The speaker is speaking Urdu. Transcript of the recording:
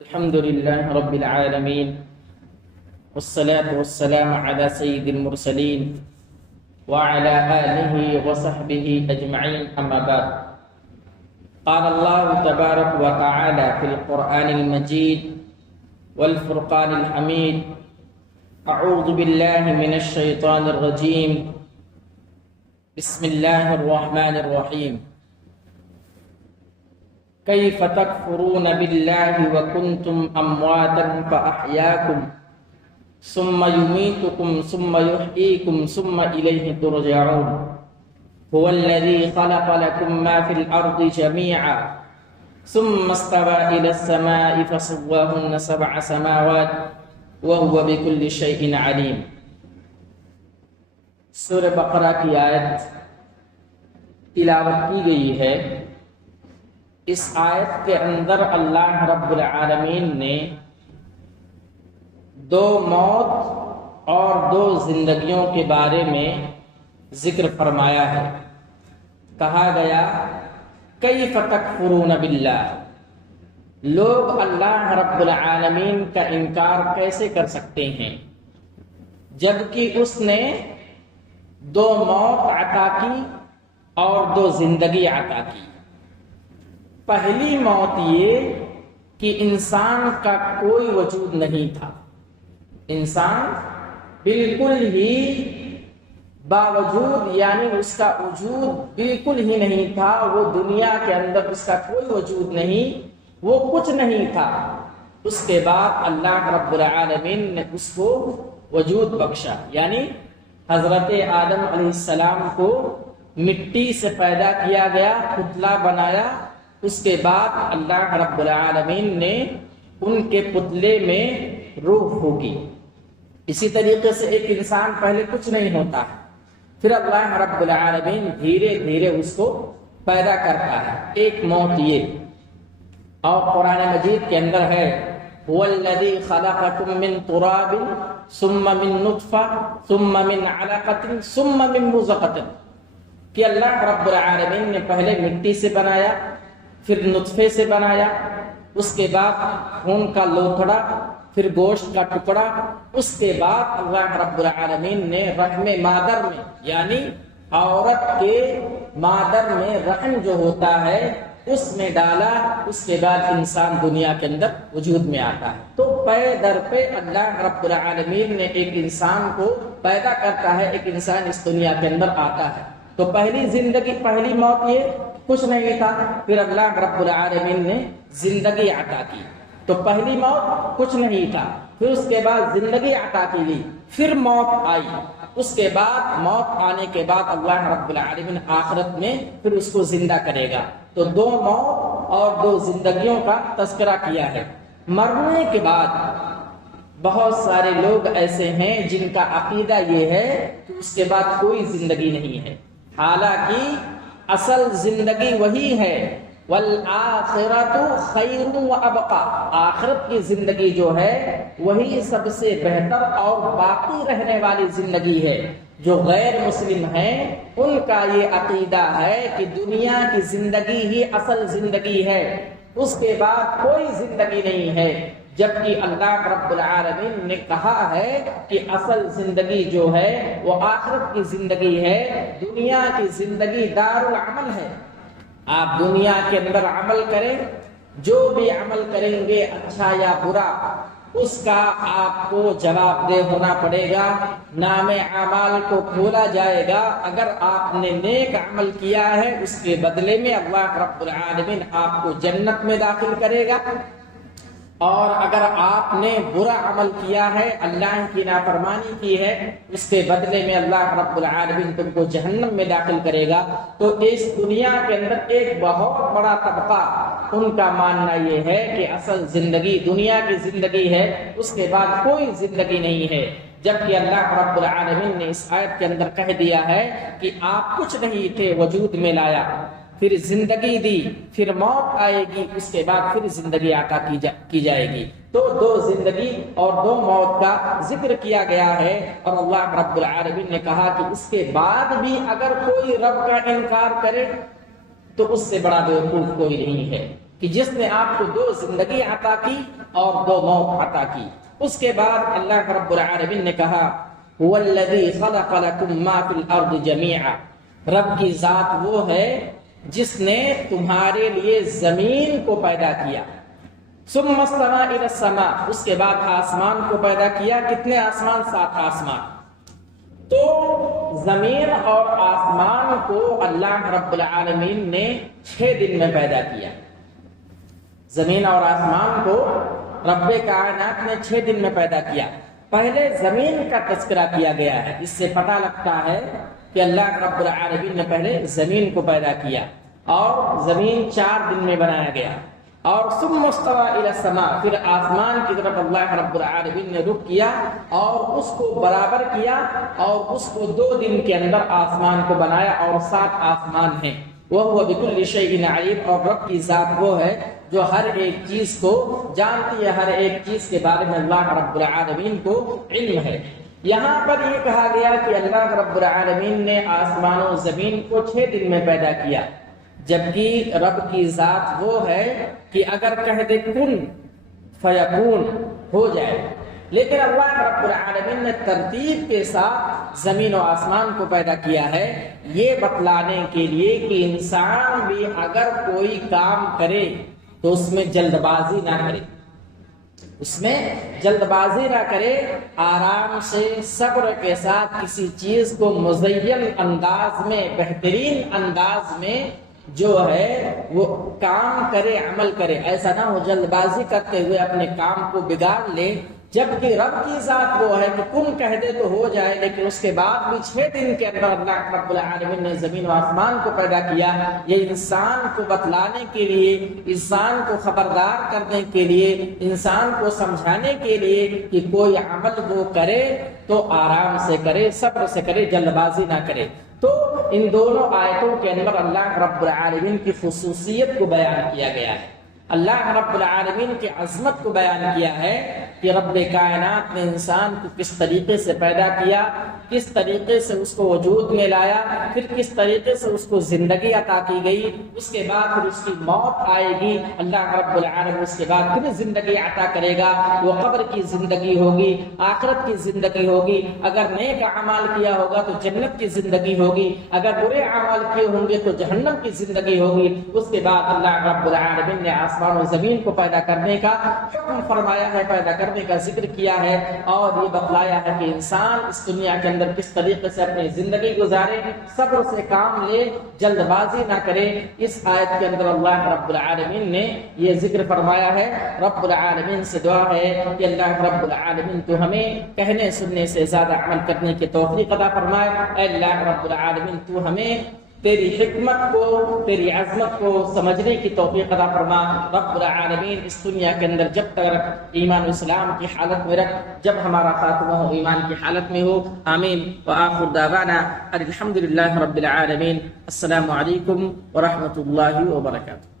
الحمد لله رب العالمين والصلاة والسلام على سيد المرسلين وعلى آله وصحبه أجمعين أما بعد قال الله تبارك وتعالى في القرآن المجيد والفرقان الحميد أعوذ بالله من الشيطان الرجيم بسم الله الرحمن الرحيم كيف تكفرون بالله وكنتم أمواتا فأحياكم ثم يميتكم ثم يحييكم ثم إليه ترجعون هو الذي خلق لكم ما في الأرض جميعا ثم استوى إلى السماء فسواهن 7 سماوات وهو بكل شيء عليم. سورہ بقرہ کی آیت تلاوت کی گئی ہے. اس آیت کے اندر اللہ رب العالمین نے 2 موت اور 2 زندگیوں کے بارے میں ذکر فرمایا ہے. کہا گیا کیف تکفرون باللہ، لوگ اللہ رب العالمین کا انکار کیسے کر سکتے ہیں جبکہ اس نے 2 موت عطا کی اور 2 زندگی عطا کی. پہلی موت یہ کہ انسان کا کوئی وجود نہیں تھا، انسان بالکل ہی باوجود، یعنی اس کا وجود بالکل ہی نہیں تھا، وہ دنیا کے اندر اس کا کوئی وجود نہیں، وہ کچھ نہیں تھا. اس کے بعد اللہ رب العالمین نے اس کو وجود بخشا، یعنی حضرت آدم علیہ السلام کو مٹی سے پیدا کیا گیا، پتلا بنایا. اس کے بعد اللہ رب العالمین نے ان کے پتلے میں روح ہوگی. اسی طریقے سے ایک انسان پہلے کچھ نہیں ہوتا ہے، پھر اللہ رب العالمین دھیرے دھیرے اس کو پیدا کرتا ہے. ایک موت یہ. اور قرآن مجید کے اندر ہے هو الذی خلقکم من تراب ثم من نطفة ثم من علقة ثم من مضغة، کہ اللہ رب العالمین نے پہلے مٹی سے بنایا، پھر نطفے سے بنایا، اس کے بعد خون کا لوتھڑا، پھر گوشت کا ٹکڑا. اس کے بعد اللہ رب العالمین نے رحم مادر میں، یعنی عورت کے مادر میں رحم جو ہوتا ہے اس میں ڈالا. اس کے بعد انسان دنیا کے اندر وجود میں آتا ہے. تو پے در پہ اللہ رب العالمین نے ایک انسان کو پیدا کرتا ہے، ایک انسان اس دنیا کے اندر آتا ہے. تو پہلی زندگی، پہلی موت یہ کچھ نہیں تھا، پھر اللہ رب العالمین نے زندگی عطا کی. تو پہلی موت کچھ نہیں تھا، پھر اس کے بعد زندگی عطا کی گئی، پھر موت آئی. اس کے بعد موت آنے کے بعد اللہ رب العالمین آخرت میں پھر اس کو زندہ کرے گا. تو 2 موت اور 2 زندگیوں کا تذکرہ کیا ہے. مرنے کے بعد بہت سارے لوگ ایسے ہیں جن کا عقیدہ یہ ہے کہ اس کے بعد کوئی زندگی نہیں ہے، حالانکہ اصل زندگی وہی ہے. والآخرۃ خیر وابقا، آخرت کی زندگی جو ہے وہی سب سے بہتر اور باقی رہنے والی زندگی ہے. جو غیر مسلم ہیں ان کا یہ عقیدہ ہے کہ دنیا کی زندگی ہی اصل زندگی ہے، اس کے بعد کوئی زندگی نہیں ہے. جبکہ اللہ رب العالمین نے کہا ہے کہ اصل زندگی جو ہے وہ آخرت کی زندگی ہے. دنیا کی زندگی دار العمل ہے. آپ دنیا کے اندر عمل کریں، جو بھی عمل کریں گے اچھا یا برا، اس کا آپ کو جواب دہ ہونا پڑے گا. نام اعمال کو کھولا جائے گا. اگر آپ نے نیک عمل کیا ہے اس کے بدلے میں اللہ رب العالمین آپ کو جنت میں داخل کرے گا، اور اگر آپ نے برا عمل کیا ہے، اللہ کی نافرمانی کی ہے، اس کے بدلے میں اللہ رب العالمین تم کو جہنم میں داخل کرے گا. تو اس دنیا کے اندر ایک بہت بڑا طبقہ، ان کا ماننا یہ ہے کہ اصل زندگی دنیا کی زندگی ہے، اس کے بعد کوئی زندگی نہیں ہے. جبکہ اللہ رب العالمین نے اس آیت کے اندر کہہ دیا ہے کہ آپ کچھ نہیں تھے، وجود میں لایا، پھر زندگی دی، پھر موت آئے گی، اس کے بعد پھر زندگی عطا کی جائے گی. تو 2 زندگی اور 2 موت کا ذکر کیا گیا ہے. اور اللہ رب العالمین نے کہا کہ اس کے بعد بھی اگر کوئی رب کا انکار کرے تو اس سے بڑا بیوقوف کوئی نہیں ہے. کہ جس نے آپ کو 2 زندگی عطا کی اور 2 موت عطا کی۔ اس کے بعد اللہ رب العالمین نے کہا هو الذی خلق لکم ما فی الارض جمیعا، رب کی ذات وہ ہے جس نے تمہارے لیے زمین کو پیدا کیا۔ ثم استوى الى السماء، اس کے بعد آسمان کو پیدا کیا۔ کتنے آسمان؟ 7 آسمان۔ تو زمین اور آسمان کو اللہ رب العالمین نے 6 دن میں پیدا کیا۔ زمین اور آسمان کو رب کائنات نے 6 دن میں پیدا کیا۔ پہلے زمین کا تذکرہ کیا گیا ہے، اس سے پتہ لگتا ہے کہ اللہ رب العالمین نے پہلے زمین کو پیدا کیا اور زمین 4 دن میں بنایا گیا۔ اور ثم استوى الى السماء، پھر آسمان کی طرف اللہ رب العالمین نے رخ کیا اور اس کو برابر کیا اور اس کو 2 دن کے اندر آسمان کو بنایا، اور 7 آسمان ہیں۔ وَهُوَ بِكُلِّ شَيْءٍ عَلِيمٌ، اور رب کی ذات وہ ہے جو ہر ایک چیز کو جانتی ہے، ہر ایک چیز کے بارے میں اللہ رب العالمین کو علم ہے۔ یہاں پر یہ کہا گیا کہ اللہ رب العالمین نے آسمان و زمین کو 6 دن میں پیدا کیا، جبکہ رب کی ذات وہ ہے کہ اگر کہہ دے کن فیکون، ہو جائے۔ لیکن اللہ رب العالمین نے ترتیب کے ساتھ زمین و آسمان کو پیدا کیا ہے، یہ بتلانے کے لیے کہ انسان بھی اگر کوئی کام کرے تو اس میں جلد بازی نہ کرے، اس میں جلد بازی نہ کرے، آرام سے صبر کے ساتھ کسی چیز کو مزین انداز میں، بہترین انداز میں جو ہے وہ کام کرے، عمل کرے۔ ایسا نہ ہو جلد بازی کرتے ہوئے اپنے کام کو بگاڑ لے، جبکہ رب کی ذات وہ ہے کہ کن کہہ دے تو ہو جائے۔ لیکن اس کے بعد بھی 6 دن کے اندر اللہ رب العالمین نے زمین و آسمان کو پیدا کیا، یہ انسان کو بتلانے کے لیے، انسان کو خبردار کرنے کے لیے، انسان کو سمجھانے کے لیے کہ کوئی عمل وہ کرے تو آرام سے کرے، صبر سے کرے، جلد بازی نہ کرے۔ تو ان دونوں آیتوں کے اندر اللہ رب العالمین کی خصوصیت کو بیان کیا گیا ہے، اللہ رب العالمین کی عظمت کو بیان کیا ہے کہ رب کائنات نے انسان کو کس طریقے سے پیدا کیا، کس طریقے سے اس کو وجود میں لایا، پھر کس طریقے سے اس کو زندگی عطا کی گئی، اس کے بعد پھر اس کی موت آئے گی، اللہ رب العالمین اس کے بعد پھر زندگی عطا کرے گا۔ وہ قبر کی زندگی ہوگی، آخرت کی زندگی ہوگی، اگر نیک اعمال کیا ہوگا تو جنت کی زندگی ہوگی، اگر برے اعمال کیے ہوں گے تو جہنم کی زندگی ہوگی۔ اس کے بعد اللہ رب العالمین نے آسمان و زمین کو پیدا کرنے کا حکم فرمایا ہے، پیدا کرنے کا ذکر کیا ہے، اور یہ بتلایا ہے کہ انسان اس دنیا کے اندر کس طریقے سے اپنی زندگی گزارے، صبر سے کام لے، جلد بازی نہ کرے۔ اس آیت کے اندر اللہ رب العالمین نے یہ ذکر فرمایا ہے۔ رب العالمین سے دعا ہے کہ اللہ رب العالمین تو ہمیں کہنے سننے سے زیادہ عمل کرنے کی توفیق عطا فرمائے۔ اے اللہ رب العالمین تو ہمیں تیری حکمت کو، تیری عظمت کو سمجھنے کی توفیق عطا فرما۔ رب العالمین اس دنیا کے اندر جب تک ایمان و اسلام کی حالت میں رکھ، جب ہمارا خاتمہ ہو ایمان کی حالت میں ہو۔ آمین۔ وآخر دعوانا الحمدللہ رب العالمین۔ السلام علیکم ورحمۃ اللہ وبرکاتہ۔